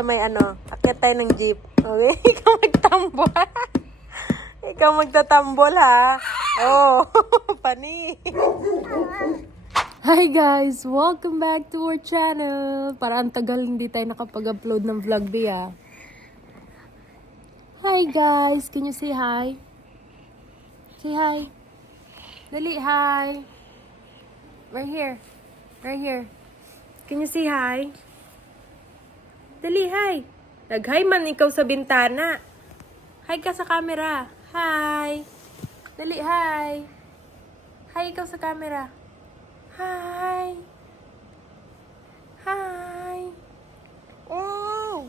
May ano, akyat tayo ng jeep. Okay? Ikaw magtambol. Ikaw magtatambol ha. Oh, pani. Hi guys! Welcome back to our channel. Para ang tagal hindi tayo nakapag-upload ng vlog diya. Hi guys! Can you say hi? Say hi. Dali, hi. Right here. Right here. Can you say hi? Dali, hi. Nag-hi man ikaw sa bintana. Hi ka sa camera. Hi. Dali, hi. Hi ikaw sa camera. Hi. Hi. Oh.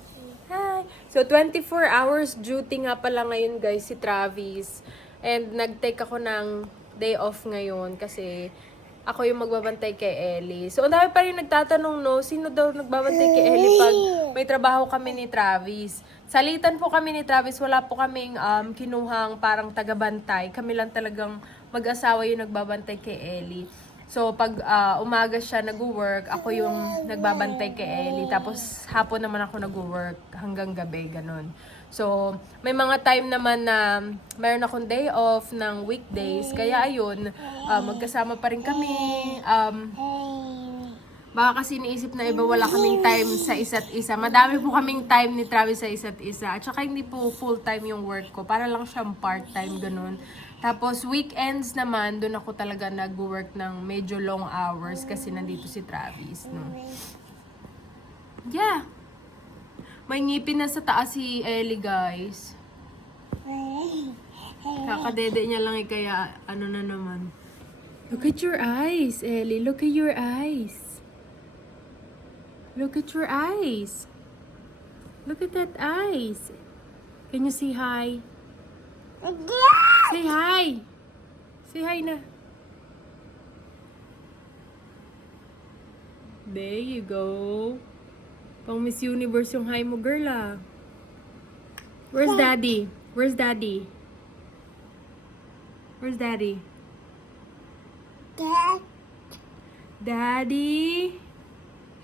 Hi. So, 24 hours duty nga pala ngayon guys si Travis. And nag-take ako ng day off ngayon kasi ako yung magbabantay kay Ellie. So, ang dami pa rin nagtatanong, no, sino daw nagbabantay kay Ellie pag may trabaho kami ni Travis. Salitan po kami ni Travis, wala po kaming kinuhang parang tagabantay. Kami lang talagang mag-asawa yung nagbabantay kay Ellie. So, pag umaga siya nag-work, ako yung nagbabantay kay Ellie. Tapos, hapon naman ako nag-work hanggang gabi, ganun. So, may mga time naman na mayroon akong day off ng weekdays. Kaya ayun, magkasama pa rin kami. Baka kasi iniisip na iba wala kaming time sa isa't isa. Madami po kaming time ni Travis sa isa't isa. At saka hindi po full-time yung work ko. Para lang siyang part-time, ganun. Tapos weekends naman, doon ako talaga nag-work ng medyo long hours kasi nandito si Travis. No? Yeah. May ngipin na sa taas si Ellie, guys. Kakadede niya lang kaya ano na naman. Look at your eyes, Ellie. Look at your eyes. Look at your eyes. Look at that eyes. Can you say hi? Say hi. Say hi na. There you go. Pang Miss Universe yung hi mo, girl, ah. Where's Daddy? Where's Daddy? Where's Daddy? Daddy?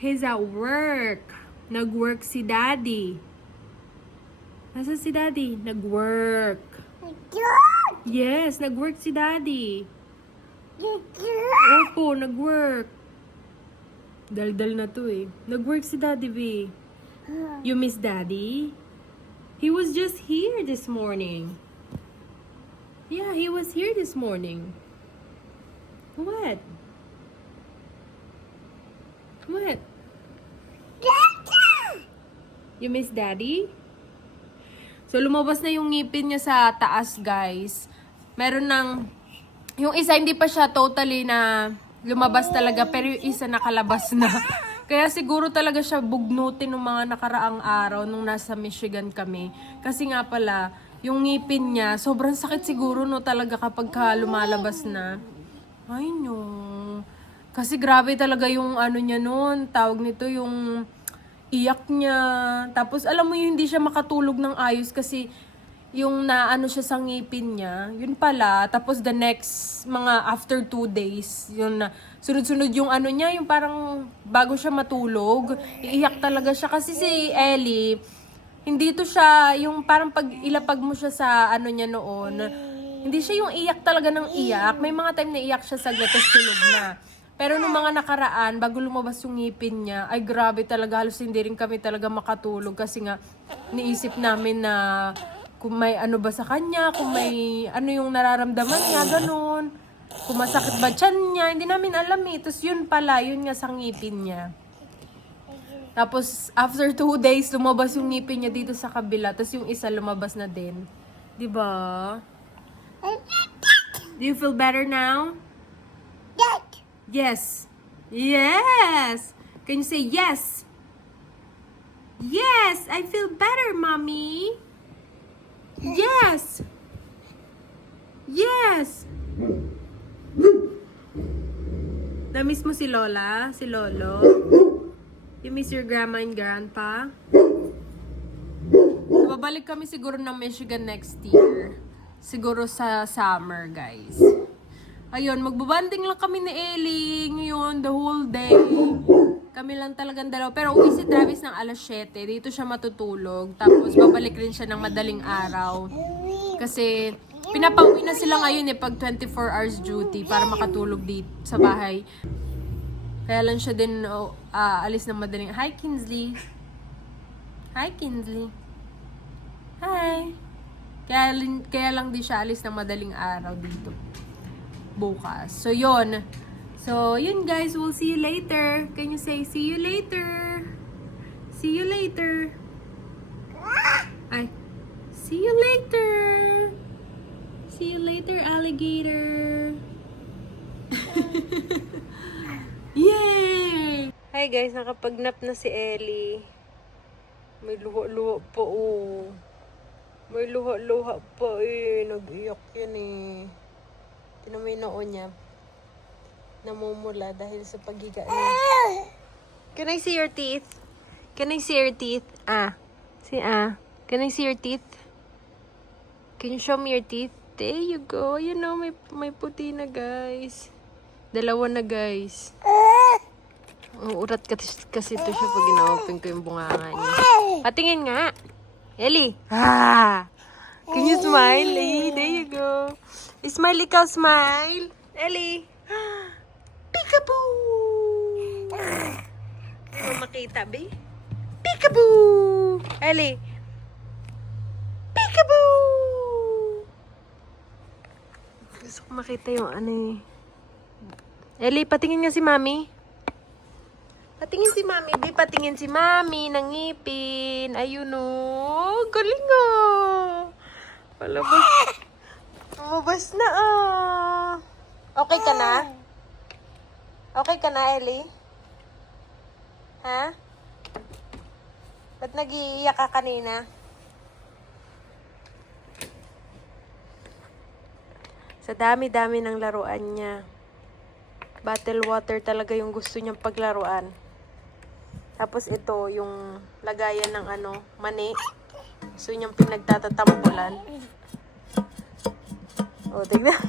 He's at work. Nag-work si Daddy. Nasaan si Daddy? Nag-work. Yes, nag-work si Daddy. Opo, nag-work. Dal-dal na to eh. Nag-work si Daddy, B. You miss Daddy? He was just here this morning. Yeah, he was here this morning. What? What? You miss Daddy? So, lumabas na yung ngipin niya sa taas, guys. Meron ng... Yung isa, hindi pa siya totally na lumabas talaga, pero yung isa nakalabas na. Kaya siguro talaga siya bugnutin ng mga nakaraang araw nung nasa Michigan kami. Kasi nga pala, yung ngipin niya, sobrang sakit siguro no talaga kapag lumalabas na. Ay no. Kasi grabe talaga yung ano niya noon, tawag nito yung iyak niya. Tapos alam mo yung hindi siya makatulog ng ayos kasi yung naano siya sa ngipin niya, yun pala. Tapos the next, mga after 2 days, yun na, sunod-sunod yung ano niya, yung parang bago siya matulog, iiyak talaga siya. Kasi si Ellie, hindi to siya, yung parang pag ilapag mo siya sa ano niya noon, hindi siya yung iyak talaga ng iyak. May mga time na iyak siya saglit, tapos tulog na. Pero nung mga nakaraan, bago lumabas yung ngipin niya, ay grabe talaga, halos hindi rin kami talaga makatulog. Kasi nga, niisip namin na kung may ano ba sa kanya, kung may ano yung nararamdaman niya, ganun. Kung masakit ba tiyan niya, hindi namin alam eh. Tapos yun pala, yun nga sa ngipin niya. Tapos after 2 days, lumabas yung ngipin niya dito sa kabila. Tapos yung isa lumabas na din. Diba? Do you feel better now? Yes. Yes. Can you say yes? Yes, I feel better, Mommy. Yes. Yes. Na-miss mo si Lola? Si Lolo? You miss your grandma and grandpa? Babalik kami siguro ng Michigan next year. Siguro sa summer, guys. Ayun, magbabanding lang kami ni Ellie ngayon the whole day. Kami lang talagang dalawa. Pero uwi si Travis ng alas 7. Dito siya matutulog. Tapos babalik rin siya ng madaling araw. Kasi pinapauwi na sila ngayon pag 24 hours duty para makatulog dito sa bahay. Kaya lang siya din alis ng madaling. Hi, Kinsley. Hi, Kinsley. Hi. Kaya lang din siya alis ng madaling araw dito. Bukas. So, yun. So, yun guys. We'll see you later. Can you say, see you later? See you later. Ay. See you later. See you later, alligator. Yay! Hi guys, nakapag-nap na si Ellie. May luha-luha pa oh. May luha-luha pa eh. Nag-iyak yan eh. Tinan mo yung noo niya. Namumula dahil sa paghiga niya. Can I see your teeth? Can I see your teeth? Can I see your teeth? Can you show me your teeth? There you go. You know, may puti na guys. Dalawa na guys. Urat kasi ito siya pag ina-open ko yung bunganga niya. Patingin nga. Ellie. Can you smile? There you go. Smile ikaw, smile. Ellie. Peekaboo! Ano makita, be? Peekaboo! Ellie. Peekaboo! Gusto ko makita yung ano eh. Ellie, patingin nga si Mami. Patingin si Mami. Be, patingin si Mami ng ngipin. Ayun o. Galing o. Palabas. Lumabas na ah. Okay ka na? Okay ka na, Ellie? Ha? Ba't nag-iiyak ka kanina? Sa dami-dami ng laruan niya. Bottle water talaga yung gusto niyang paglaruan. Tapos ito, yung lagayan ng mani. Gusto niyang pinagtatatambulan. Oh, tignan.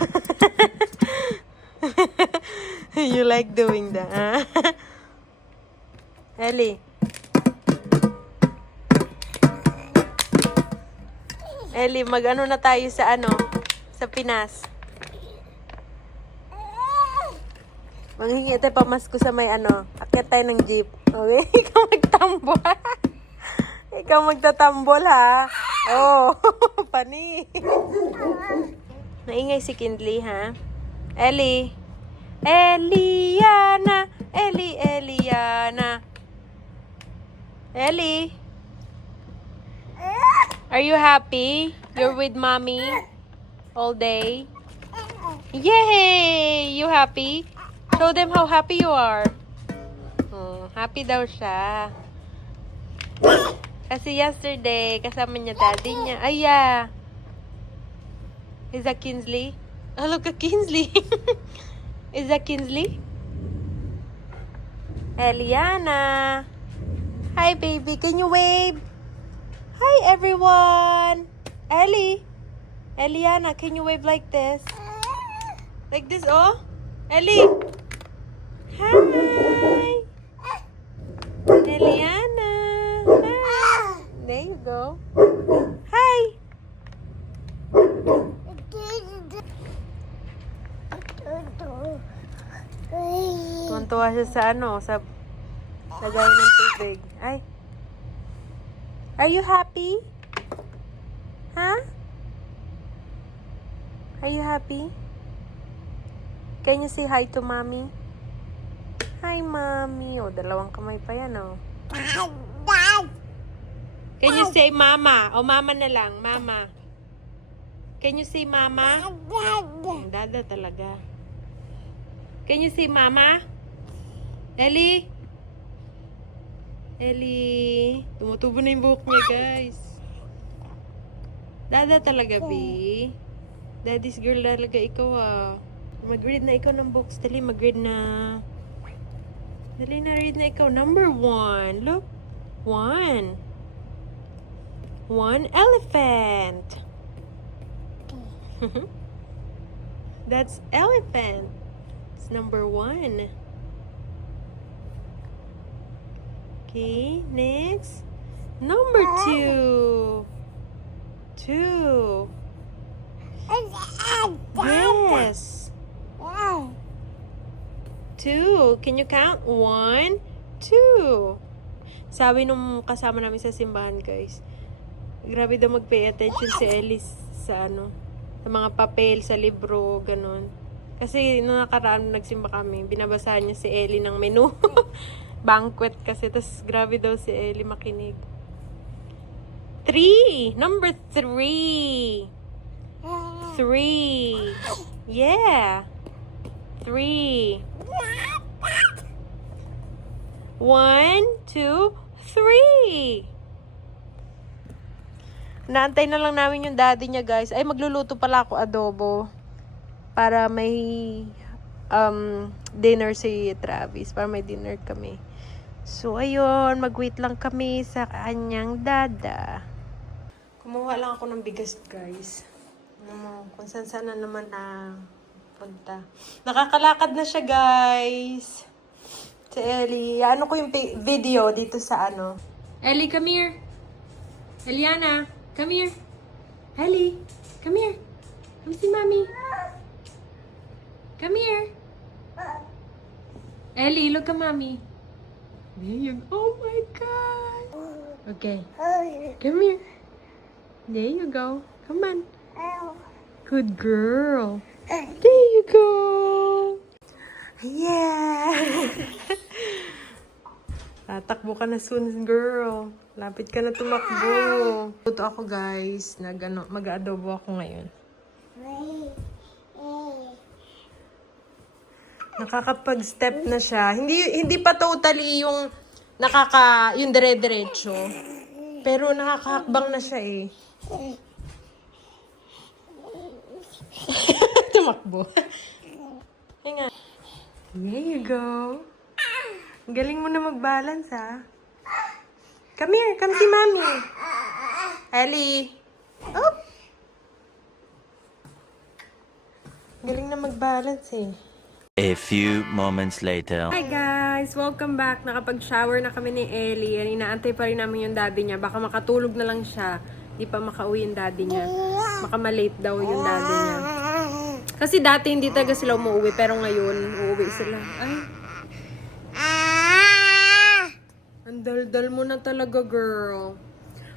You like doing that, huh? Ellie. Ellie, mag-ano na tayo sa sa Pinas. Manghingi tayo pamasko sa may akyat tayo ng jeep. Okay? Ikaw magtambol. Ikaw magtatambol, ha? Oh, pani. Naingay si Kindly, ha? Ellie. Eliana. Eliana. Ellie. Are you happy? You're with mommy all day? Yay! You happy? Show them how happy you are. Oh, happy daw siya. Kasi yesterday, kasama niya daddy niya. Ay, yeah. Is that Kinsley? Oh, look at Kinsley. Is that Kinsley? Eliana. Hi, baby. Can you wave? Hi, everyone. Ellie. Eliana, can you wave like this? Like this, oh? Ellie. Hi. Eliana. Hi. There you go. Hi. Tuwan-tuwa siya sa sa lagayan ng tubig. Ay. Are you happy? Huh? Are you happy? Can you say hi to mommy? Hi, mommy. Oh, dalawang kamay pa yan, oh. Can you say mama? O mama na lang, mama. Can you say mama? Dada talaga. Can you say mama? Ellie? Ellie. Tumutubo na yung buhok niya, guys. Dada talaga, B. Daddy's girl talaga ikaw, ah. Mag-read na ikaw ng books. Dali, mag-read na. Dali na, read na ikaw. Number 1. Look. 1. 1 elephant. That's elephant. It's number 1. Okay, next. Number 2. 2. Yes. 2. Can you count? 1, 2. Sabi nung kasama namin sa simbahan, guys. Grabe daw mag-pay attention si Ellie sa sa mga papel, sa libro, ganun. Kasi nung nakaraan nagsimba kami, binabasahan niya si Ellie ng menu. Banquet kasi. Tapos grabe daw si Ellie makinig. 3. Number 3. 3. Yeah. 3. 1, 2, 3. Naantay na lang namin yung daddy niya, guys. Ay, magluluto pala ako adobo. Para may dinner si Travis. Para may dinner kami. So, ayun. Mag-wait lang kami sa kanyang dada. Kumuha lang ako ng bigas, guys. Kung saan na naman punta. Nakakalakad na siya, guys. Si Ellie. Ano ko yung video dito sa Ellie, come here. Eliana, come here. Ellie, come here. Come see mommy. Come here. Ellie, look at mommy. There you go. Oh my God. Okay. Come here. There you go. Come on. Good girl. There you go. Yeah. Tatakbo ka na soon, girl. Lapit ka na tumakbo. Luto ako, guys. Mag-adobo ako ngayon. Nakakapag-step na siya. Hindi pa totally yung yung dire-diretso. Pero nakakahakbang na siya eh. Tumakbo. Hinga. There you go. Galing mo na mag-balance, ha? Come here. Come see mommy. Ellie. Oh. Galing na mag-balance, eh. A few moments later. Hi guys! Welcome back. Nakapag-shower na kami ni Ellie. Inaantay pa rin namin yung daddy niya. Baka makatulog na lang siya. Di pa makauwi yung daddy niya. Baka malate daw yung daddy niya. Kasi dati hindi talaga sila umuwi. Pero ngayon, uuwi sila. Ay. Ang dal-dal mo na talaga, girl.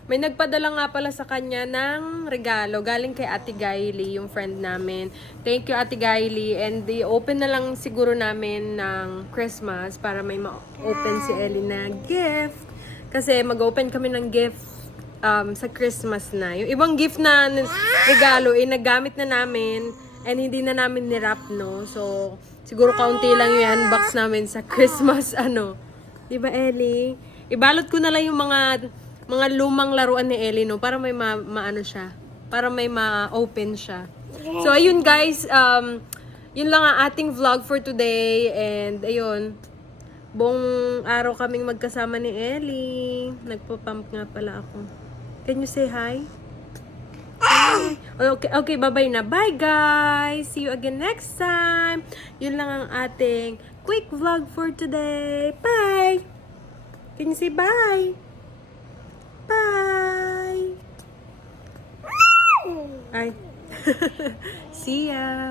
May nagpadala nga pala sa kanya ng regalo. Galing kay Ate Gaily, yung friend namin. Thank you, Ate Gaily. And i-open na lang siguro namin ng Christmas para may ma-open si Ellie na gift. Kasi mag-open kami ng gift sa Christmas na. Yung ibang gift na regalo, nagamit na namin and hindi na namin nirap, no? So, siguro kaunti lang yung unbox namin sa Christmas, Diba, Ellie? Ibalot ko na lang yung mga lumang laruan ni Ellie, no? Para may maano siya. Para may ma-open siya. So, ayun guys. Yun lang ang ating vlog for today. And, ayun. Buong araw kaming magkasama ni Ellie. Nagpo-pump nga pala ako. Can you say hi? Hi. Okay, bye-bye na. Bye guys! See you again next time. Yun lang ang ating quick vlog for today. Bye! Can you say bye? Bye. Ay. See ya.